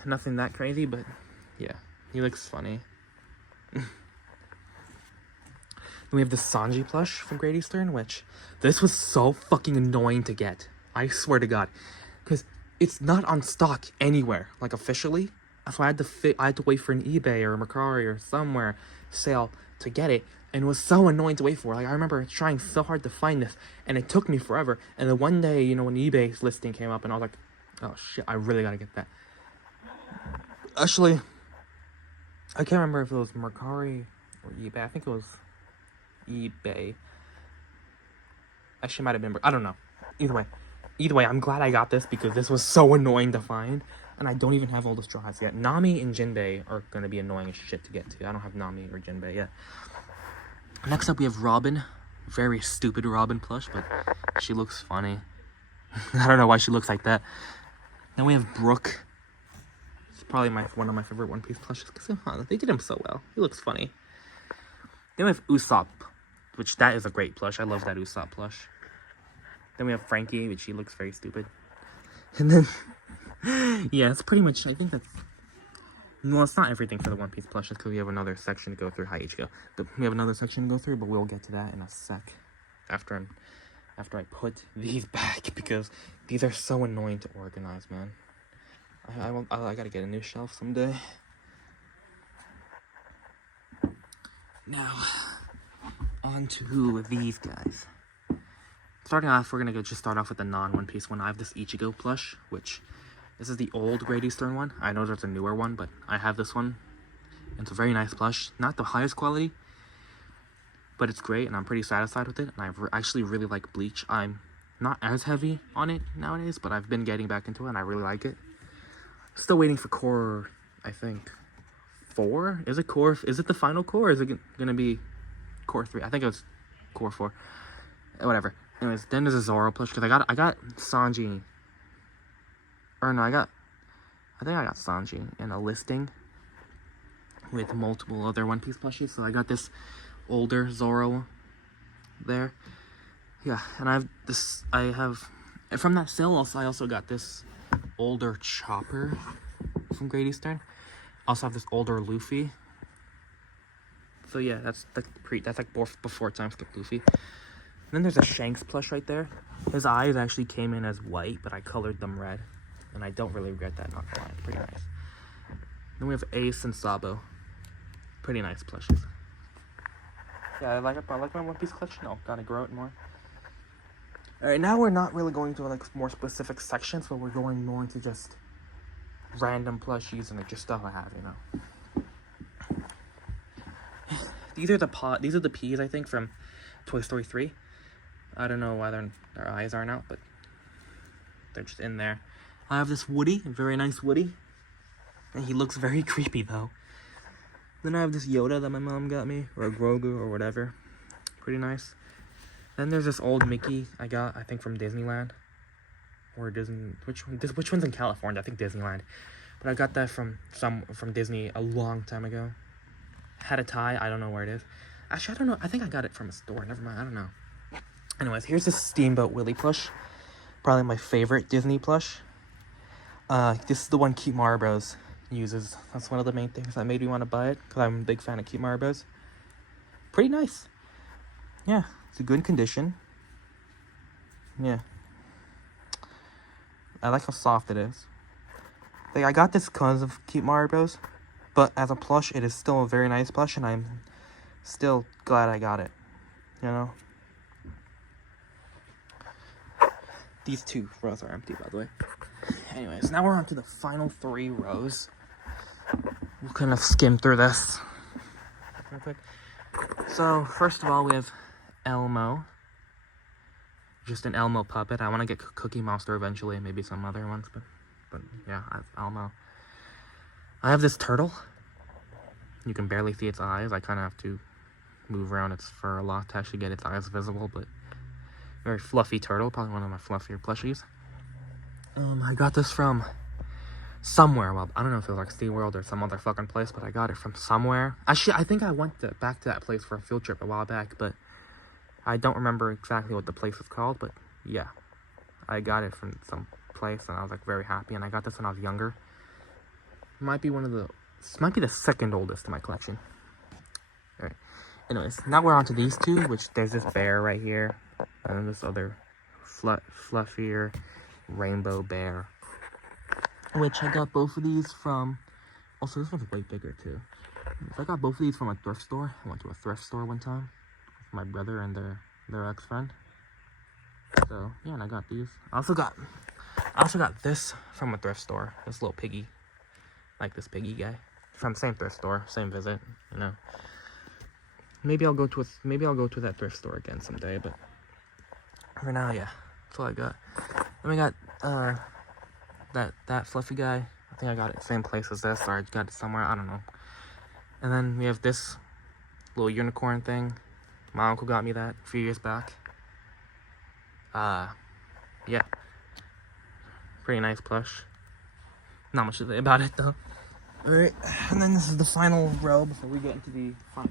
Nothing that crazy, but yeah, he looks funny. Then we have the Sanji plush from Great Eastern, which this was so fucking annoying to get. I swear to God, because it's not on stock anywhere, like officially. So I had to wait for an eBay or a Mercari or somewhere sale to get it, and it was so annoying to wait for. Like I remember trying so hard to find this, and it took me forever. And then one day, you know, when eBay's listing came up, and I was like, oh shit, I really gotta get that. Actually, I can't remember if it was Mercari or eBay. I think it was eBay. Actually, might have been. I don't know. Either way, I'm glad I got this because this was so annoying to find. And I don't even have all the Straw Hats yet. Nami and Jinbei are going to be annoying as shit to get to. I don't have Nami or Jinbei yet. Next up, we have Robin. Very stupid Robin plush, but she looks funny. I don't know why she looks like that. Then we have Brook. It's probably one of my favorite One Piece plushes because they did him so well. He looks funny. Then we have Usopp, which that is a great plush. I love that Usopp plush. Then we have Frankie, which he looks very stupid. And then, yeah, it's pretty much, I think that's, well, it's not everything for the One Piece plushes because we have another section to go through. Hi, Ichigo. We have another section to go through, but we'll get to that in a sec after I put these back because these are so annoying to organize, man. I gotta get a new shelf someday. Now, on to these guys. Starting off, we're gonna just start off with the non-One Piece one. I have this Ichigo plush, which this is the old Great Eastern one. I know there's a newer one, but I have this one. It's a very nice plush. Not the highest quality, but it's great, and I'm pretty satisfied with it. And I actually really like Bleach. I'm not as heavy on it nowadays, but I've been getting back into it, and I really like it. Still waiting for Core, I think, 4? Is it the final Core, or is it gonna be Core 3? I think it was Core 4. Whatever. Anyways, then there's a Zoro plush, because I got Sanji. Or no, I think I got Sanji in a listing with multiple other One Piece plushies. So I got this older Zoro there. Yeah, and I have from that sale also, I also got this older Chopper from Great Eastern. Also have this older Luffy. So yeah, that's like before time skip Luffy. And then there's a Shanks plush right there. His eyes actually came in as white, but I colored them red. And I don't really regret that, not gonna lie. It's pretty nice. Then we have Ace and Sabo. Pretty nice plushies. Yeah, I like my One Piece collection. Oh, gotta grow it more. Alright, now we're not really going to like more specific sections, but we're going more into just random plushies and like just stuff I have, you know. These are the peas, I think, from Toy Story 3. I don't know why their eyes aren't out, but they're just in there. I have this Woody, a very nice Woody. And he looks very creepy, though. Then I have this Yoda that my mom got me, or a Grogu, or whatever. Pretty nice. Then there's this old Mickey I got, I think, from Disneyland. Or Disney... Which one's in California? I think Disneyland. But I got that from Disney a long time ago. Had a tie. I don't know where it is. Actually, I don't know. I think I got it from a store. Never mind. I don't know. Anyways, here's this Steamboat Willie plush. Probably my favorite Disney plush. This is the one Keep Bros uses. That's one of the main things that made me want to buy it, because I'm a big fan of Keep Bros. Pretty nice. Yeah, it's a good condition. Yeah. I like how soft it is. Like, I got this because of Keep Bros, but as a plush, it is still a very nice plush, and I'm still glad I got it. You know? These 2 rows are empty, by the way. Anyways, now we're on to the final 3 rows. We'll kind of skim through this real quick. So, first of all, we have Elmo. Just an Elmo puppet. I want to get Cookie Monster eventually, maybe some other ones, but yeah, I have Elmo. I have this turtle. You can barely see its eyes. I kind of have to move around its fur a lot to actually get its eyes visible, but very fluffy turtle, probably one of my fluffier plushies. I got this from somewhere. Well, I don't know if it was like SeaWorld or some other fucking place, but I got it from somewhere. Actually, I think I went back to that place for a field trip a while back, but I don't remember exactly what the place was called, but yeah. I got it from some place, and I was like very happy, and I got this when I was younger. Might be the second oldest in my collection. Alright. Anyways, now we're on to these 2, which there's this bear right here, and then this other fluffier rainbow bear, which I got both of these from. Also, this one's way bigger too. I got both of these from a thrift store. I went to a thrift store one time with my brother and their ex-friend. So yeah, and I got these. I also got this from a thrift store. This little piggy, like this piggy guy, from the same thrift store, same visit. You know, maybe I'll go to that thrift store again someday. But for now, yeah, that's all I got. Then we got that fluffy guy. I think I got it same place as this, or I got it somewhere, I don't know. And then we have this little unicorn thing. My uncle got me that a few years back. Yeah. Pretty nice plush. Not much to say about it though. Alright, and then this is the final row before we get into the fun.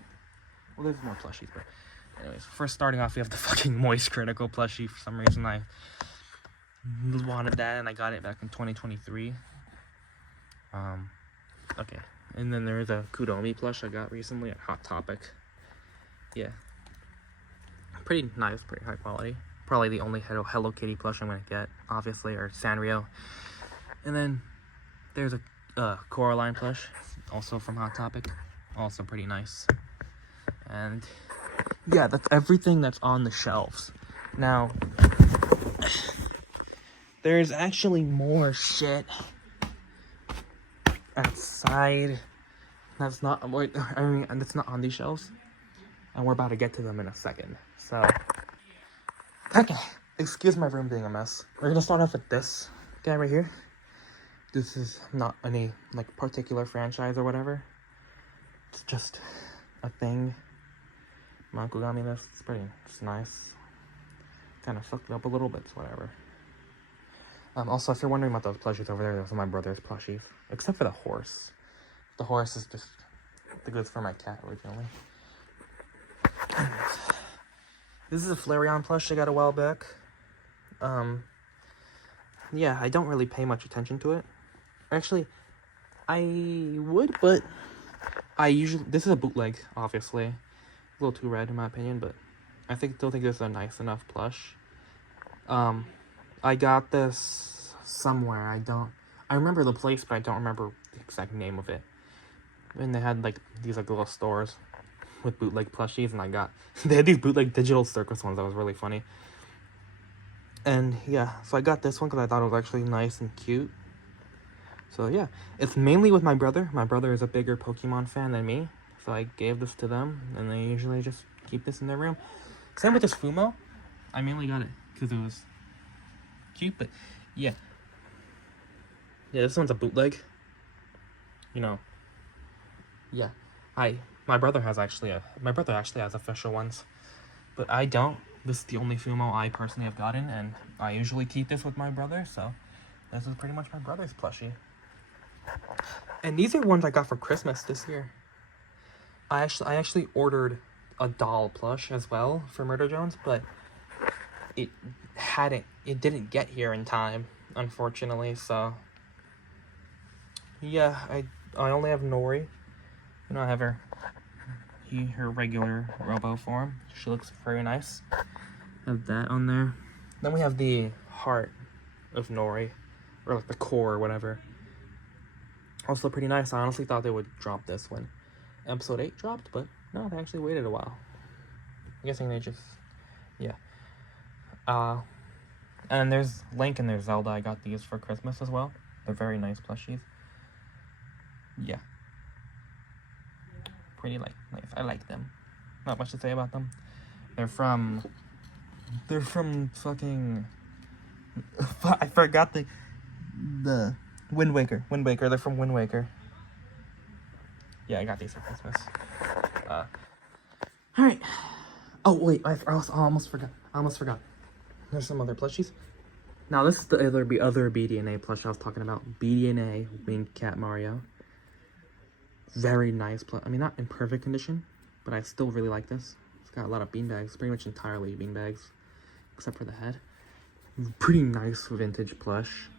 Well, there's more plushies, but anyways, first starting off, we have the fucking Moist Critical plushie. For some reason, I wanted that, and I got it back in 2023. Okay. And then there is a Kudomi plush I got recently at Hot Topic. Yeah. Pretty nice, pretty high quality. Probably the only Hello Kitty plush I'm gonna get, obviously, or Sanrio. And then there's a Coraline plush, also from Hot Topic. Also pretty nice. And yeah, that's everything that's on the shelves. Now, there's actually more shit outside that's not, and it's not on these shelves, and we're about to get to them in a second. So, okay, excuse my room being a mess. We're gonna start off with this guy right here. This is not any like particular franchise or whatever. It's just a thing. My uncle got me this. It's nice. Kind of fucked it up a little bit, so whatever. Also, if you're wondering about those plushies over there, those are my brother's plushies. Except for the horse. The horse is just the goods for my cat originally. This is a Flareon plush I got a while back. Yeah, I don't really pay much attention to it. Actually, I would, but I usually, this is a bootleg, obviously. A little too red in my opinion, but I still think this is a nice enough plush. I got this somewhere. I remember the place, but I don't remember the exact name of it. And they had like these like little stores with bootleg plushies, and they had these bootleg digital circus ones that was really funny. And yeah, so I got this one because I thought it was actually nice and cute. So yeah, it's mainly with my brother. My brother is a bigger Pokemon fan than me, so I gave this to them, and they usually just keep this in their room. Same with this Fumo. I mainly got it because it was cute, but yeah. Yeah, this one's a bootleg. You know. Yeah. My brother actually has official ones, but I don't. This is the only Fumo I personally have gotten, and I usually keep this with my brother, so this is pretty much my brother's plushie. And these are ones I got for Christmas this year. I actually ordered a doll plush as well for Murder Jones, but it didn't get here in time, unfortunately, so yeah, I only have Nori. You know, I have her regular Robo form. She looks very nice. Have that on there. Then we have the heart of Nori, or like the core or whatever. Also pretty nice. I honestly thought they would drop this when episode 8 dropped, but no, they actually waited a while. I'm guessing they just, yeah. And there's Link and there's Zelda. I got these for Christmas as well. They're very nice plushies. Yeah. Pretty nice. I like them. Not much to say about them. They're from fucking I forgot the Wind Waker. They're from Wind Waker. Yeah, I got these for Christmas. Alright. Oh wait, I almost forgot. There's some other plushies. Now this is the other BDNA plush I was talking about. BDNA being Cat Mario. Very nice plush. I mean, not in perfect condition, but I still really like this. It's got a lot of beanbags, pretty much entirely beanbags, except for the head. Pretty nice vintage plush.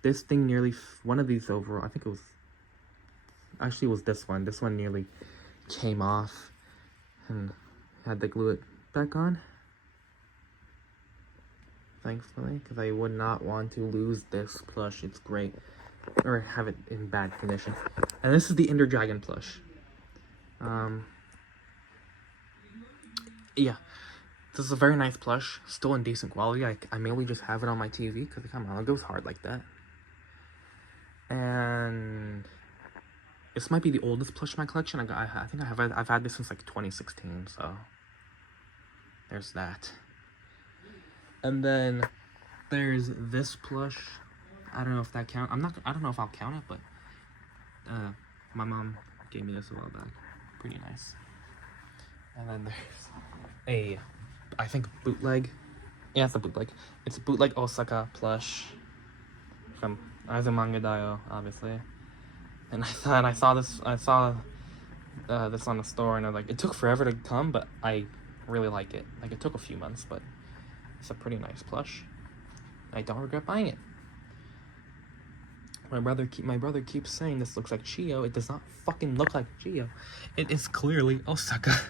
This thing nearly, one of these overall, I think it was, actually it was this one. This one nearly came off and had to glue it back on. Thankfully, because I would not want to lose this plush. It's great. Or have it in bad condition. And this is the Ender Dragon plush. Yeah. This is a very nice plush. Still in decent quality. I mainly just have it on my TV because come on, it goes hard like that. And this might be the oldest plush in my collection. I think I've had this since like 2016, so there's that. And then there's this plush. I don't know if that counts. I don't know if I'll count it, but my mom gave me this a while back. Pretty nice. And then there's I think bootleg. Yeah, it's a bootleg. It's a bootleg Osaka plush from Azumanga Daioh, obviously. And I saw this on the store, and I was like, it took forever to come, but I really like it. Like, it took a few months, but it's a pretty nice plush. I don't regret buying it. My brother keeps saying this looks like Chio. It does not fucking look like Chio. It is clearly Osaka.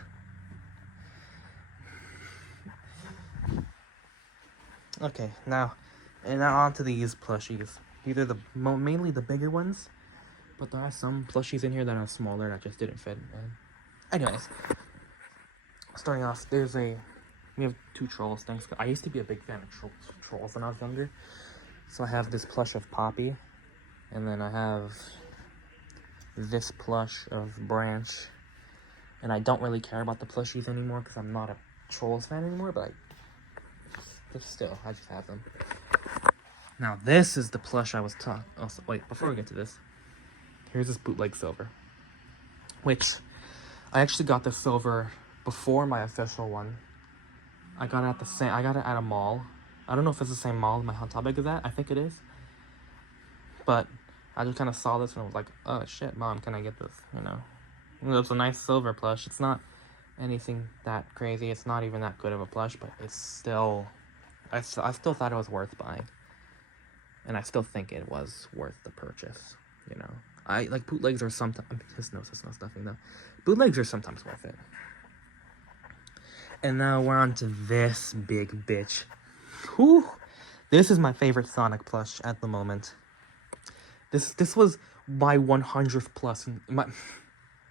Okay, now on to these plushies. These are mainly the bigger ones, but there are some plushies in here that are smaller that just didn't fit. Anyways, starting off, we have two trolls. I used to be a big fan of trolls when I was younger. So I have this plush of Poppy, and then I have this plush of Branch. And I don't really care about the plushies anymore because I'm not a Trolls fan anymore, but still, I just have them. Now this is the plush I was talking. Oh, wait, before we get to this, here's this bootleg silver, which I actually got the silver before my official one. I got it at a mall. I don't know if it's the same mall my Hot Topic is at. I think it is. But I just kind of saw this and I was like, oh shit, Mom, can I get this? You know, it's a nice silver plush. It's not anything that crazy. It's not even that good of a plush, but it's still, I still thought it was worth buying. And I still think it was worth the purchase, you know. I like bootlegs are sometimes. His nose has no stuffing though. Bootlegs are sometimes worth it. And now we're on to this big bitch. Whew. This is my favorite Sonic plush at the moment. This was my 100th plus my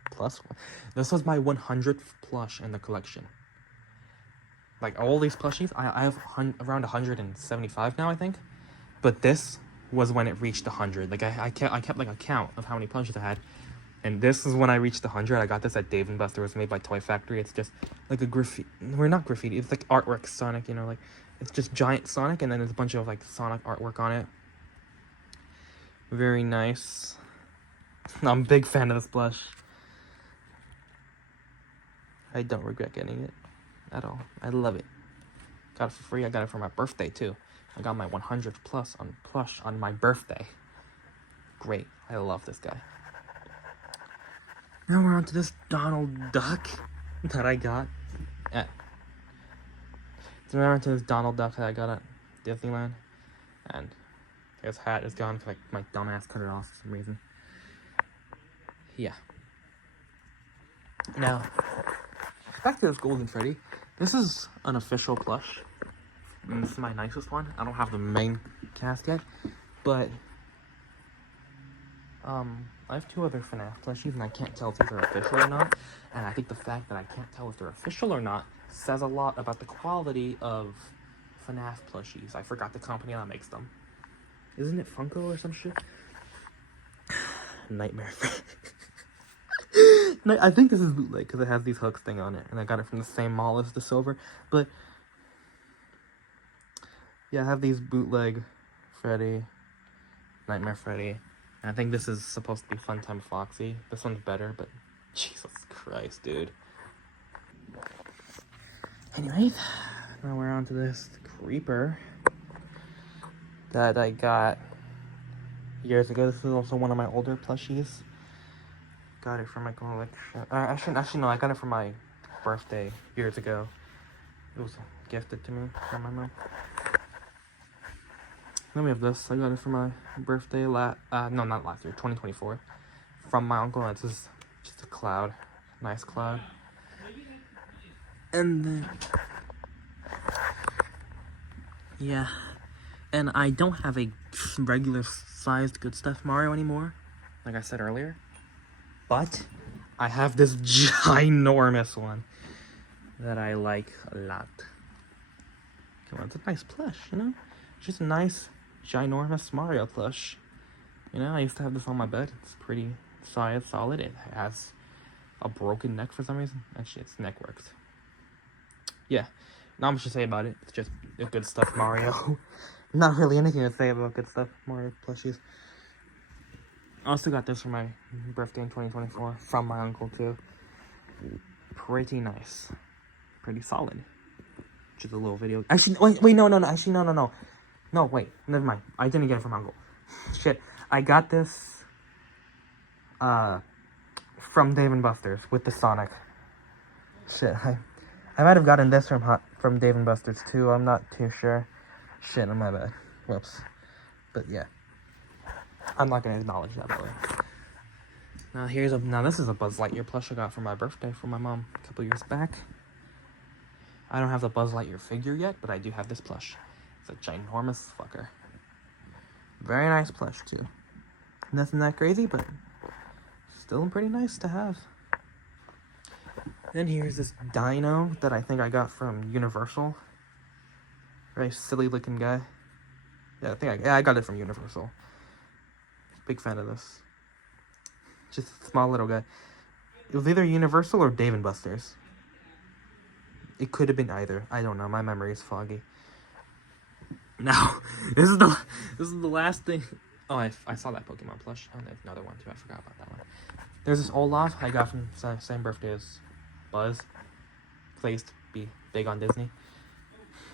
plus one. This was my 100th plush in the collection. Like all these plushies, I have around 175 now, I think. But this was when it reached 100. Like I kept like a count of how many plushies I had. And this is when I reached 100. I got this at Dave & Buster's. It was made by Toy Factory. It's just like a graffiti. We're not graffiti. It's like artwork Sonic, you know, like it's just giant Sonic, and then there's a bunch of like Sonic artwork on it. Very nice. I'm a big fan of this plush. I don't regret getting it at all. I love it. Got it for free. I got it for my birthday too. I got my 100th plus on plush on my birthday. Great. I love this guy. Now we're on to this Donald Duck that I got at... So we're on to this Donald Duck that I got at Disneyland. And his hat is gone because my dumbass cut it off for some reason. Yeah. Now, back to this Golden Freddy. This is an official plush. And this is my nicest one. I don't have the main cast yet. But... I have 2 other FNAF plushies, and I can't tell if these are official or not. And I think the fact that I can't tell if they're official or not says a lot about the quality of FNAF plushies. I forgot the company that makes them. Isn't it Funko or some shit? Nightmare. I think this is bootleg because it has these hooks thing on it, and I got it from the same mall as the silver. But yeah, I have these bootleg Freddy, Nightmare Freddy. I think this is supposed to be Funtime Foxy. This one's better, but Jesus Christ, dude. Anyways, now we're on to this Creeper that I got years ago. This is also one of my older plushies. Got it from my collection. Actually, no, I got it for my birthday years ago. It was gifted to me from my mom. Then we have this. I got it for my birthday no, not last year, 2024. From my uncle. This is just a cloud. Nice cloud. And then... yeah. And I don't have a regular sized Good Stuff Mario anymore, like I said earlier. But I have this ginormous one that I like a lot. Come on, it's a nice plush, you know? It's just a nice... ginormous Mario plush. You know, I used to have this on my bed. It's pretty solid. It has a broken neck for some reason. Actually, its neck works. Yeah, not much to say about it. It's just a Good Stuff Mario. Not really anything to say about Good Stuff Mario plushies. I also got this for my birthday in 2024 from my uncle too. Pretty nice. Pretty solid. Just a little video. Actually, wait, no. Actually, no. No, wait, never mind. I didn't get it from Uncle. Shit, I got this, from Dave & Buster's with the Sonic. Shit, I might have gotten this from Dave & Buster's too. I'm not too sure. Shit, my bad. Whoops. But yeah, I'm not gonna acknowledge that, by the way. Now this is a Buzz Lightyear plush I got for my birthday from my mom a couple years back. I don't have the Buzz Lightyear figure yet, but I do have this plush. It's a ginormous fucker. Very nice plush too. Nothing that crazy, but still pretty nice to have. Then here's this dino that I think I got from Universal. Very silly looking guy. Yeah, I got it from Universal. Big fan of this. Just a small little guy. It was either Universal or Dave & Buster's. It could have been either. I don't know. My memory is foggy. Now, this is the last thing. Oh, I saw that Pokemon plush. Oh, there's another one too. I forgot about that one. There's this Olaf I got from same birthday as Buzz. Plays to be big on Disney.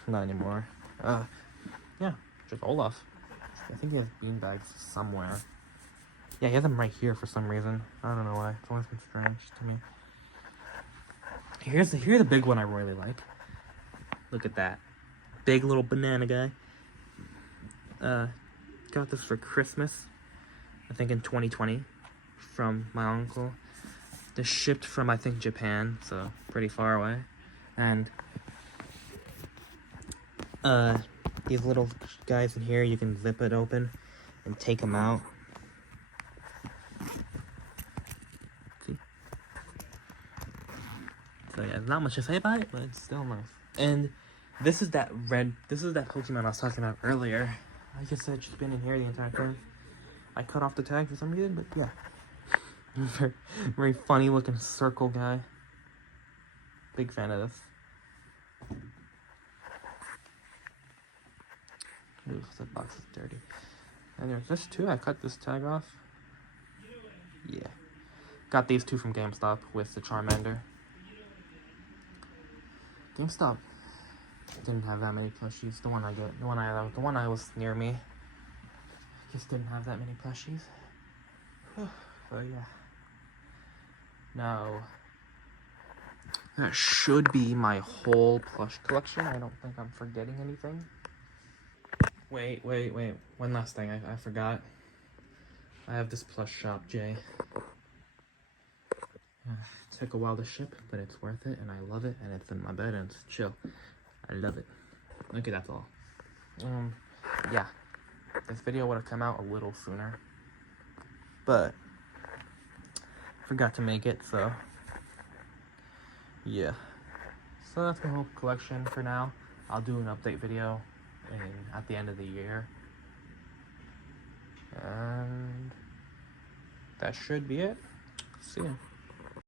Not anymore. Yeah, just Olaf. I think he has beanbags somewhere. Yeah, he has them right here for some reason. I don't know why. It's always been strange to me. Here's a big one I really like. Look at that. Big little banana guy. Got this for Christmas, I think in 2020. from my uncle. They're shipped from, I think, Japan, so pretty far away. And these little guys in here, you can zip it open and take them out. See? So yeah, not much to say about it, but it's still nice. And this is that Pokemon I was talking about earlier. I guess it's just been in here the entire time. I cut off the tag for some reason, but yeah. Very, very funny looking circle guy. Big fan of this. Ooh, the box is dirty. And there's this too. I cut this tag off. Yeah. Got these two from GameStop with the Charmander. GameStop didn't have that many plushies. The one I was near me just didn't have that many plushies. So yeah. Now that should be my whole plush collection. I don't think I'm forgetting anything. Wait. One last thing I forgot. I have this plush shop, Jay. Took a while to ship, but it's worth it, and I love it, and it's in my bed, and it's chill. I love it. Okay, that's all. Yeah. This video would have come out a little sooner, but forgot to make it, so yeah. So that's my whole collection for now. I'll do an update video at the end of the year. And that should be it. See ya.